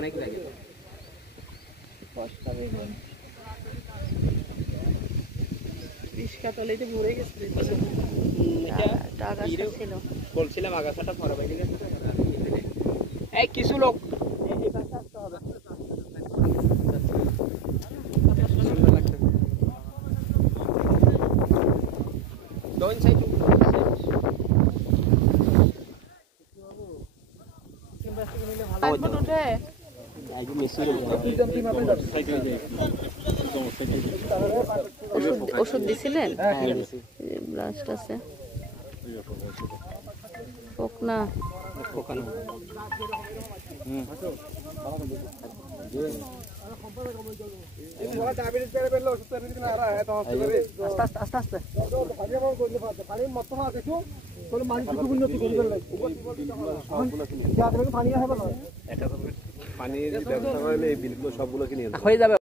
অনেক লাগে। বলছিলাম আগাছাটা পরে বাইরে গেছে এই কিছু লোক এই পাশে আসতে হবে। Doon sa ito. ওষুধ দিছিলেন? ব্লাস্ট আছে পোকনা পানির ব্যবস্থা করলে এই বিলগুলো সবগুলো কিনে হয়ে যাবে।